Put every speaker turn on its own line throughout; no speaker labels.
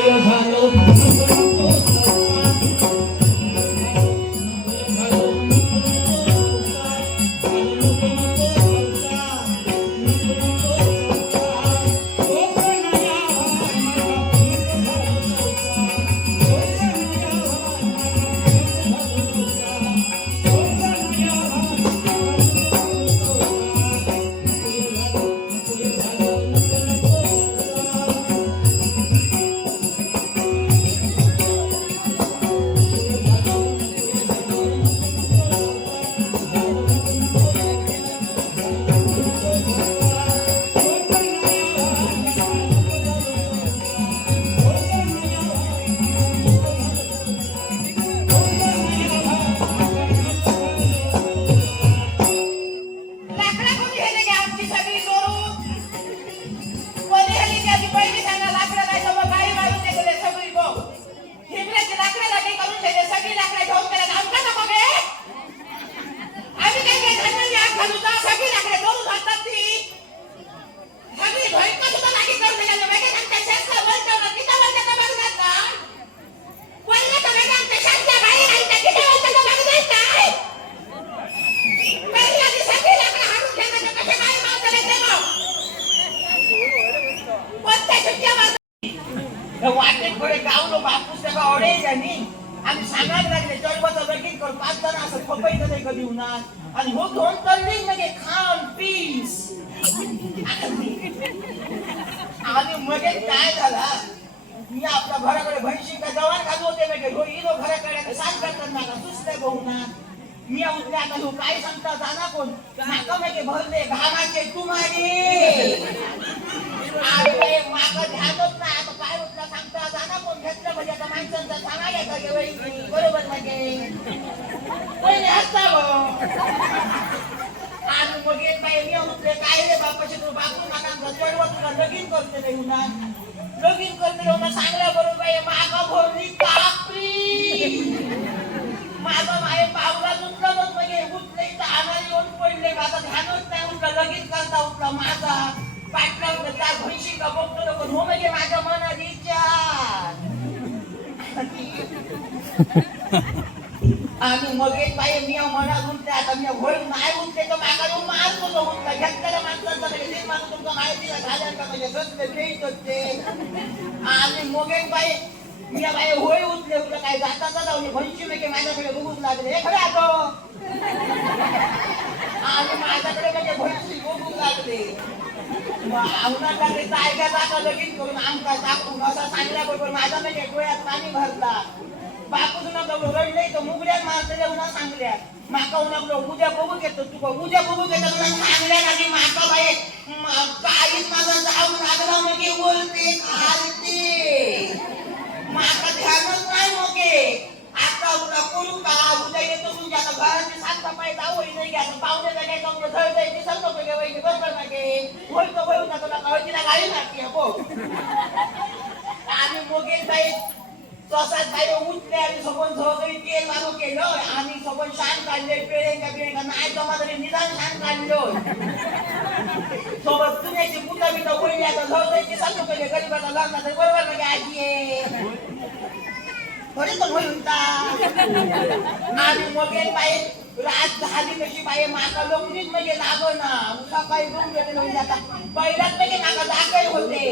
I'm मी उठले आता ह्यो काय सांगता जाना कोण. नाका म्हणजे भरले घामाचे तुम्हारी अरे माका ध्यानच नाही. आता काय उठला सांगता जाना कोण. घेतलं म्हणजे आता माणसांचा सांगा घ्यायचा वहिनी बरोबर म्हणजे. वहिनी हसता. आणि मग एक बाई मी उठले. काय रे बापाचे तू बापू नका चढवा तुला लगीन करते रे उन्हा लगीन करते उन्हा सांगल्या बरोबर बाई मागा भरली कापरी. माझा माय पावला उठला म्हणजे उठले तर आम्हाला येऊन पडले. माझा ध्यानच नाही उठलं लगेच करता उठला माझा. पाटला उठलं त्या भैशी का बघतो लोक? हो म्हणजे माझ्या मनात विचार. आणि मग एक बाई मी मनात उठले आता मी होय नाही उठले तर माझा येऊन मार तो उठला. घेतलेल्या माणसांचा म्हणजे ते माणूस तुमचा माहिती झाल्या का म्हणजे ससले देत होते आणि मग एक बाई मी बाय होय उठले उठलं काय जाता जाता म्हणजे भैंशी म्हणजे माझ्याकडे बघूच लागले. हे खरं आतो आणि माझ्याकडे म्हणजे भैंशी बघूच लागले. आवडा जायगा जाता लगीन करून आमका असा असं सांगल्याबरोबर माझ्या म्हणजे डोळ्यात पाणी भरला. बापू तुला गवलो रडले तर मुगड्यात मारतले उन्हा सांगल्या माका उन्हा उद्या बघू घेतो तू उद्या बघू घेतो सांगल्या आणि माका बाई घराची सात सफाई जाऊ नाही घ्या पाहुणे जागे जाऊन झळ जायची सांगतो का वहिनी बरोबर मागे होय तो होय ना तुला कळतीला गाडी लागते हो आणि मोगे बाई स्वसात बाई उठले आणि सोबत झोगरी तेल लागू केलं आणि सोबत शान काढले पेळेंका बिळेंका नाही जमा तरी निदान शान काढलो सोबत तुझ्याची पुता बिता वळली आता झोगरीची सांगतो का गरीबाचा लागला तर बरोबर मागे आजी आहे थोडी पण होईल का आणि मगे बाई रात झाली कशी बाई माका लोकरीच म्हणजे लागो ना सकाळी घेऊन घेते म्हणजे आता पहिल्याच म्हणजे नाका जागे होते.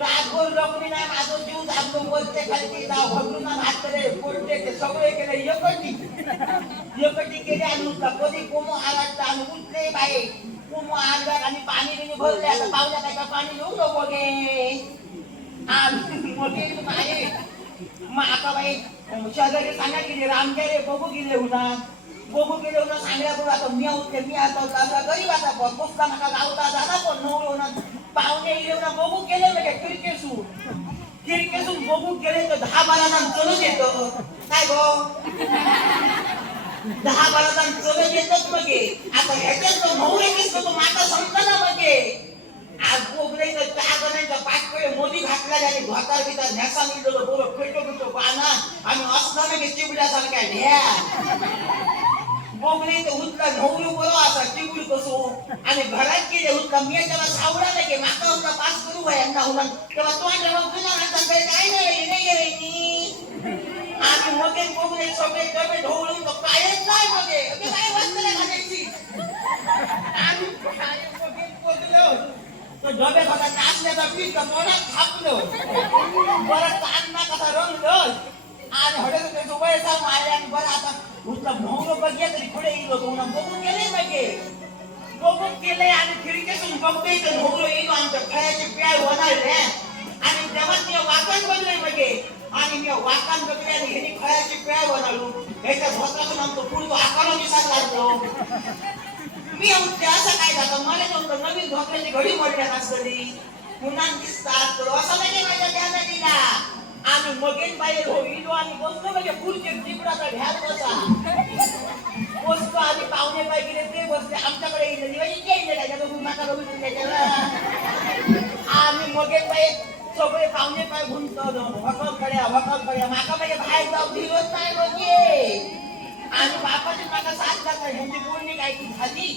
रातभर लोकरी नाही माझं जीव जागलो वरते खाली जाऊ घडून हात करे पोलते ते सगळे केले एकटी. एकटी केली आणि उठला कधी कोमो आवाजला आणि उठले बाई. कोमो आगला आणि पाणी बिणी भरले आता पावल्या काय पाणी येऊ नको गे आणि मोठी बाई. मग आता बाई शेजारी सांगा गेले रामच्या रे बघू गेले होता बघू गेले होता सांगल्या बघू आता मी होते मी आता आता गरीब आता पण पुसता नका गावता झाला पण नवरे होणार. पाहुणे गेले होता बघू गेले म्हणजे खिडकेसून किरकेसून बघू गेले तर दहा बारा जण चलत येतो काय गो? दहा बारा जण चलत येतच मगे आता ह्याच्यात नवरे दिसतो तो माता समजा ना मगे आज बोबले तर चहा बनायचा पाच पळे मोदी घातला आणि घातार बिता न्यासा मिळतो बोलो फिरतो फिरतो पाना आणि असला ना की चिबड्या सारखा ढ्या बोबले तर उतला नवरू बरो असा चिबूड कसो. आणि घरात केले उतला मी त्याला सावडा नाही की माका उतला पास करू वय यांना हुना तेव्हा तो आणि मग तुझ्या हातात काय नाही नाही आम्ही मोठे बोबले सगळे डबे ढवळून तो डबे बघा नाचण्याचा पीठ तर तोंडात थापलं बरं कसा रंगलं आणि हडक त्याचं मारल्या आणि बरं आता उठला भोंग बघितलं तरी पुढे येईल होतो म्हणून बघून गेले बघून गेले आणि खिडकीतून बघतोय तर आमच्या फळ्याचे प्याय होणार. रे आणि तेव्हा मी वाकण बघले मगे आणि मी वाकण बघले आणि ह्यानी फळ्याचे प्याय बनालो ह्याच्या स्वतःतून आमचं पुढतो आकारा मी उठते असं काय झालं मला नव्हतं नवीन धोक्याची घडी मोडल्यात असतली पुन्हा दिसतात तर असं नाही माझ्या ध्यानात दिला आम्ही मगेन बाहेर हो इलो आणि बसलो म्हणजे पुढचे जिकडाचा ढ्याल बसा. बसतो आम्ही पाहुणे बाई गेले ते बसले. आमच्याकडे येईल दिवाळी येईल त्याच्या बघून नका बघून त्याच्यावर आम्ही मगेन बाई सगळे पाहुणे पाय घुमतो वकल कड्या वकल कड्या माका म्हणजे बाहेर जाऊ दिवस नाही म्हणजे आणि बापाची माका साथ जाता ह्यांची बोलणी काय की झाली?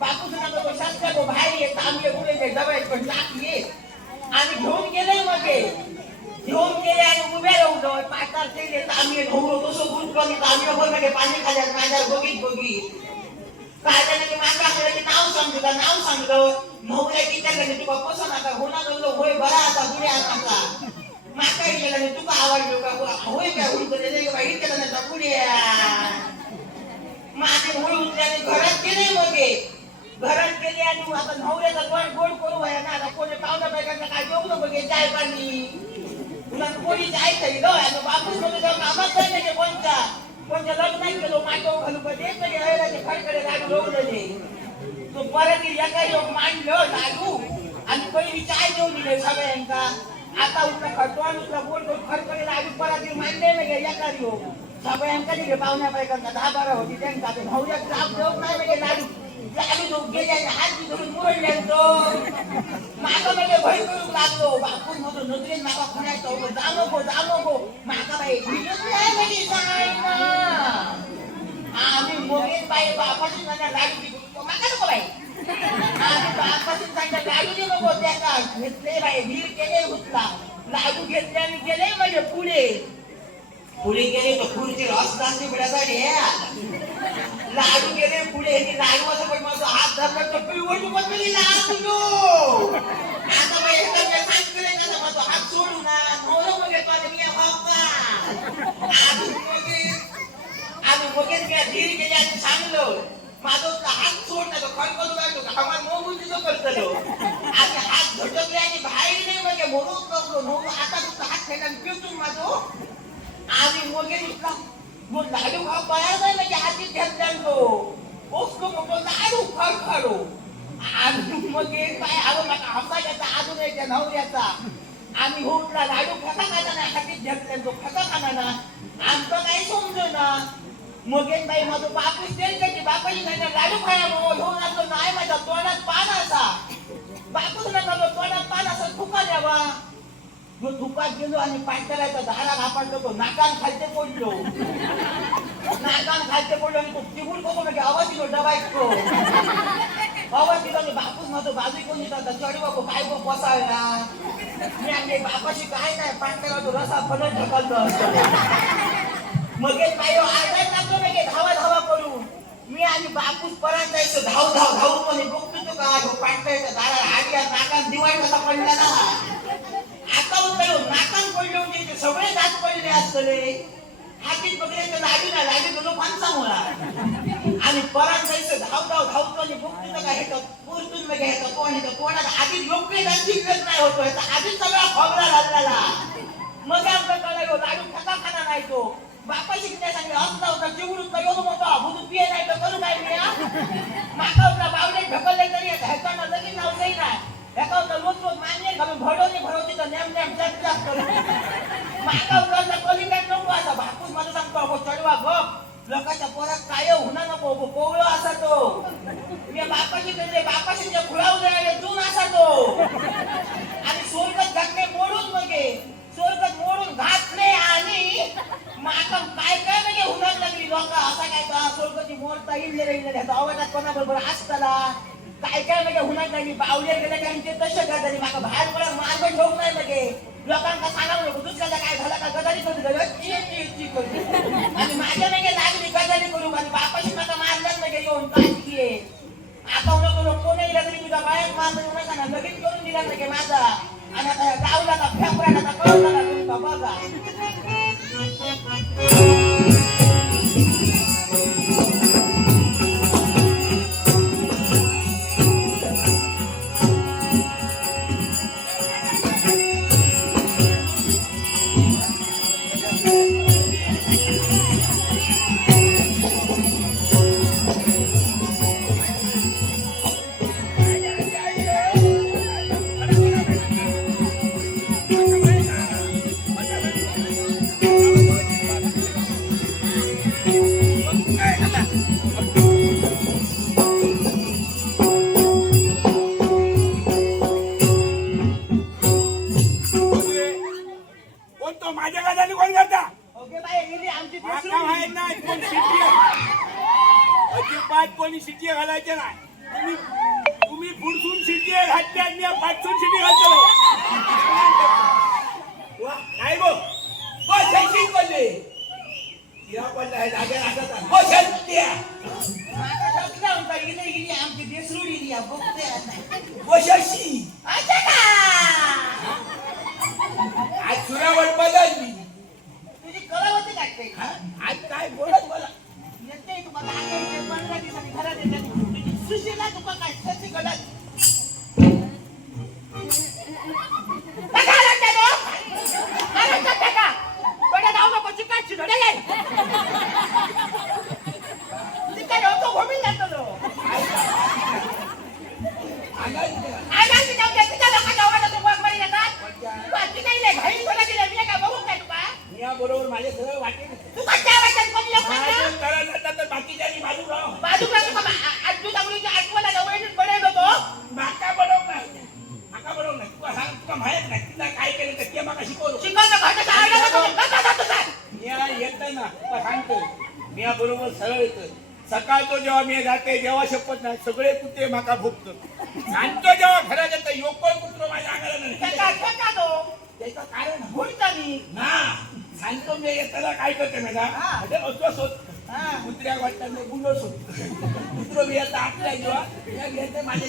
बापूचं नका तो शास्त्र तो बाहेर ये आम्ही पुढे ते जवळ पण लाख ये आणि घेऊन गेले मग घेऊन गेले आणि उभे राहलो पाचार केले तर आम्ही ढोंगरो तसं गुंत कमी आम्ही वर मागे पाणी खाल्यात माझ्या बघित बघी काय त्याने माझ्या नाव सांगितलं नाव सांगलं नवऱ्या विचारलं तुका पसंत आता होणार लागलो होय बरा आता पुढे आता माका गेला नाही तुका आवडलो का होय काय होईल तर बाई केलं नाही तर पुढे माझे मुळ उठल्याने घरात गेले मग घरात गेले आणि आता नवऱ्याचा गोड गोड करू आहे ना आता कोणी पाहुणा बायकांना काय देऊ नको घे चाय पाणी. तुला कोणी जाय तरी ग आता बापूसमध्ये जाऊन आम्हाला काय नाही कोणता? कोणत्या लग्नात गेलो माटो घालू पण ते तरी हळदाचे खडकडे लाडू रोवलेले तो परत एका योग मांडलं लाडू. आणि पहिली चाय देऊन दिले सगळ्यांका. आता उठला खटवान उठला गोड गोड खडकडे लाडू परत मांडले नाही एका योग सगळ्यांका दिले पाहुण्या बायकांना दहा बारा होती त्यांचा आता नवऱ्यात लाभ देऊ नाही म्हणजे लाडू. लाडू देऊ गेले आणि हात धरून मुरडले तो माका म्हणजे भय करू लागलो बापूस मधून नजरेन माका खुणायचं होतं जा नको जा नको माका बाई भिजत नाही म्हणजे जाय ना आम्ही मोगेन बाई बापासून त्यांना लाडू दिली माका नको बाई आम्ही बापासून त्यांना लाडू दिलो नको त्याला घेतले बाई भीर केले उचला लाडू घेतले आणि गेले म्हणजे पुढे पुढे गेले तर पुढचे रस्ता असते लाडू गेले पुढे हे लाडू असं पण माझा हात धरला तर पिळवट बसली लाडू आता बाई हे तर मी सांगितलं कसं माझा हात अजून मग येतो आणि मी बाप्पा आम्ही मगे आम्ही मगेच ना तो नाही आम्ही उठला मग लाडू मग काय आलो नका अजून नवऱ्याचा आम्ही उठला लाडू खाता खाता खाता खाना ना आमचं काही समजो ना. मग एक बाई माझं बापूस तेल त्याची बापाची नाही लाडू खाया मग हो लागलो नाही माझ्या तोंडात पान असा. बापूस नका मग तोंडात पान असा थुका द्यावा. जो धुपात गेलो आणि पाठरायचा धारा घापाडलो तो नाकान खालते पडलो. नाकान खालते पडलो आणि तो तिघून कोको म्हणजे आवाज दिलो डबा ऐकतो आवाज दिला बापूस माझं बाजू कोण येतात चढ बापू काय गो बसायला. मी आणि बापाशी काय नाही पाठरा तो रसा फलट ढकलतो. असतो मग एक बाई आरडायला लागलो धावा धावा करू मी आणि बापूस परत जायचो धाव धाव धावमध्ये बघतो तो का पाठरायचा दारा आडल्या नाकान दिवाळी कसा पडला ना आता उतरलो नाकान पडले म्हणजे ते सगळे दात पडले असतले हातीत बघले तर लाडू ना लाडू गेलो पांचा मुळा आणि परत जायचं धाव धाव धावतो आणि बघतो तर काय हेतं पुरतून मग हेतं कोण कोणाला आधी योग्य शिकत नाही होतो ह्याचा आधीच सगळा खोबरा लागलेला मग कळाय कळलं अजून खता खाना नाही तो. बापा शिकण्या सांगितलं असं होता चिवडून तर एवढं मोठा भूत पिये नाही तर करू काय मी माका होता बावडे ढकलले तरी ह्याच्यानं लगेच नावसही नाही. ह्याचा होता रोज रोज मान्य घालून भडवली भरवली तर नेम नेम जास्त जास्त करू माका होता कलिंगात नको असा भापूस मला सांगतो चढवा गप लोकांच्या पोरात काय होणार नको अगो कोवळो असा तो. मी बापाशी कडे बापाशी खुळाव खुळावले जून असा तो. आणि स्वर्गात घातले मोडून मगे. स्वर्गात मोडून घातले आणि माका काय काय म्हणजे होणार लागली? लोक असा काय का स्वर्गाची मोडता येईल रे आवाजात कोणाबरोबर असताना काय काय म्हणजे होणार नाही पावले गेले काय ते तसे गदारी माका बाहेर पडा मार्ग ठेवूक नाही म्हणजे लोकांका सांगावं नको दुसऱ्याला काय झालं का गदारी करू
गलत आणि माझ्या म्हणजे लागली गदारी
करू आणि बापाशी माझा
मारलं
म्हणजे
येऊन काढतीये आता नको नको कोणी
लागली तुझा
बाहेर मारलं म्हणून ना लगेच करून दिला म्हणजे माझा. आणि आता गावला का फेफराला का कळला का तुमचा बघा.
जेव्हा मी जाते जेव्हा शपथ नाही सगळे कुत्रे माका भोगत सांगतो जेव्हा घरा जाता योगळ कुत्र माझ्या अंगाला नाही.
त्याचा कारण
होईल का मी?
ना सांगतो मी येताना काय करते
माझ्या
कुत्र्या वाटतात गुंड होत. कुत्र मी आता आपल्या जेव्हा.
माझ्या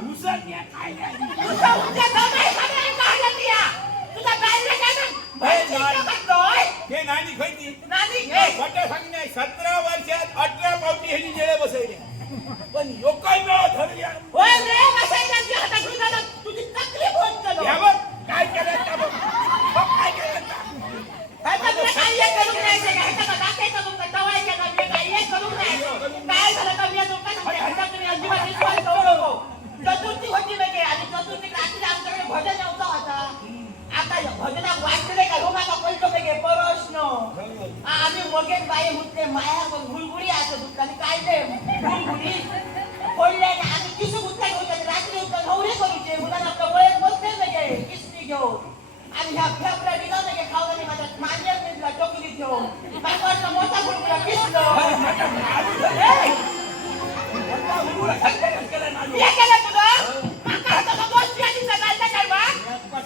五十年代 मोगेन बाई मुतले माया गुळगुळी असं आणि काय ते गुळगुळी? फोडले आणि आम्ही किसू गुतले होते रात्री होतं नवरे करूचे मुलांना वळत बसले म्हणजे किसनी घेऊन. आणि ह्या फेफड्या विनोद म्हणजे खाऊन आणि माझ्या मान्य मिळला टोकली घेऊन. बायकोचा मोठा गुळगुळा किसलो.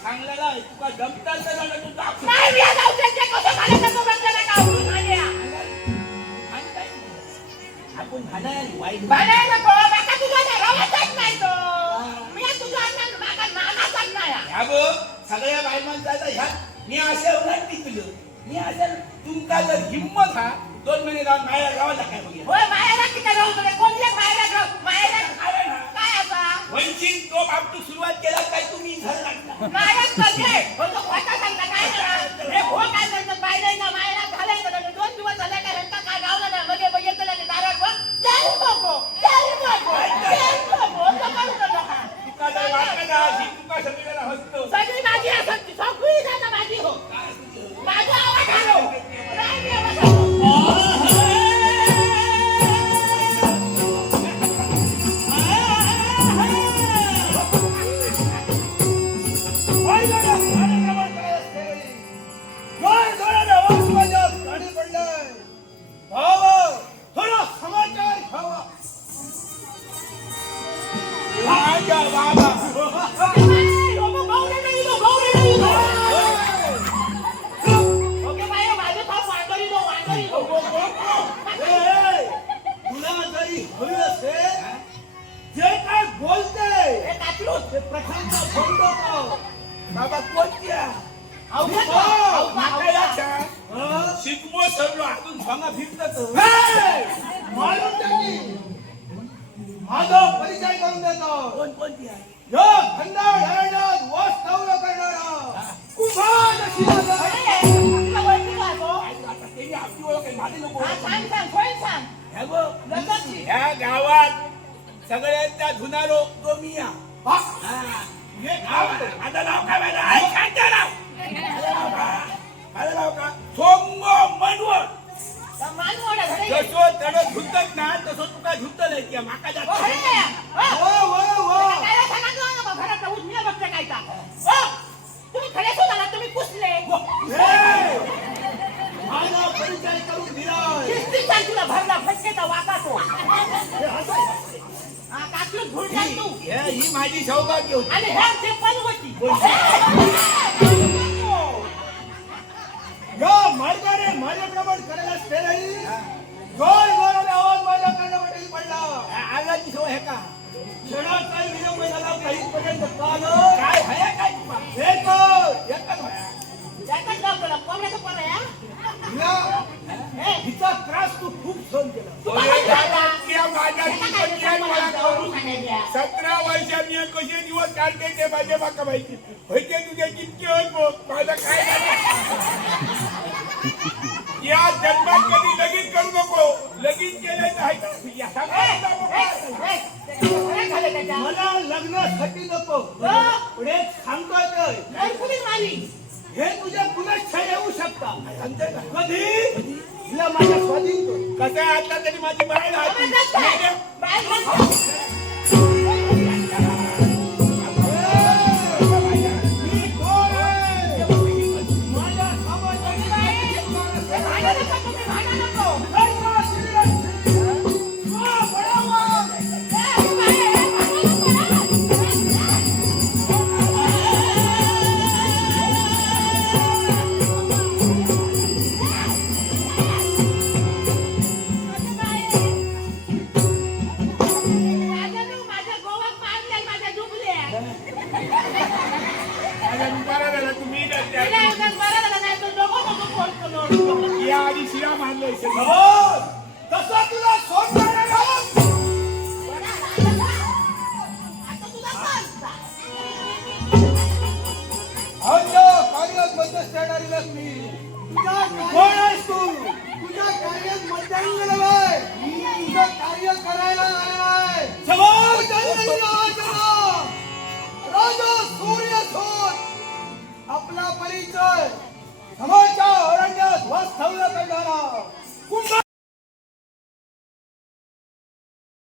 सांगलेला तुका जमताल तर झालं तू.
नाही, मी कसं घालायचं तो
आपण घालायला वाईट
बनाय नको, माका तुझा नाही तो. मी तुझा अण्णा माका नानाचाच नाही.
ह्या बघ सगळ्या बायमांचा ह्या मी असे उलट टिकलो मी असं तुमका जर हिंमत हा दोन महिने जाऊन माया गावाला काय बघूया
होय, मायाला किती राहू तुला? कोणत्या मायाला राहू?
ना.
काय आता?
वंचित तो सुरुवात केला काय तुम्ही झालं लागला
मायाच करते. हो, तो खोटा सांगता काय करा? हे हो काय
बाबा कोणत्या
अवघड बा, अवघड,
माका
अवघड.
लक्षात शिकवो सरलो अजून भंगा फिरतात!
मारून त्यांनी. माझा परिचय करून देतो.
कोण कोणती आहे
यो खंडाळ धरणात वस्तव्य करणारा. कुंभार
आपली ओळख आहे, माझी नको. ह्या गावात सगळ्यांचा धुनारो तो मी हा.
हा,
हे माझं नाव काय नाव माझं नाव का? सोंग जसो तड ना तसं तुका माका जात
घरात राहून मी बघते काय का तुम्ही तुम्ही पुसले
माझा परिचय करून
तुला भरला फटकेचा वाका तो
हे.
हा,
हे ही माझी सौभाग्य होती.
या माझ्याप्रमाणे आवाज पडला.
आगाची सवय आहे का?
क्षणात काही विलंब झाला काही पर्यंत कालं
काय
हे कर
एकच होया.
हा?
हिला-
हे,
हिचा त्रास तू खूप सहन केला.
सतरा वर्षात मी कसे दिवस काढते ते माझ्या माका माहिती. होते तुझे कितके होत माझं काय या जन्मात कधी लगीन करू नको. लगीन केलं
हे, हे, हे, त्याच्यात.
मला लग्नासाठी नको.
हा?
पण एक सांगतोय? हे तुझ्या पुनश्च येऊ शकता. कधी? हिला माझ्या स्वाधीन.
कसं आता तरी माझी बाहेर या आधी शिरा मारलोय
तसा तुला सोडणार आहे लक्ष्मी कोण आहेस तू? तुझ्या कार्यात मध्यांग आहे तुझं कार्य करायला आहे समोर राजा सूर्य सोड. आपला परिचय. अमोलच्या औरंगात वास्तव्य करणारा कुंभ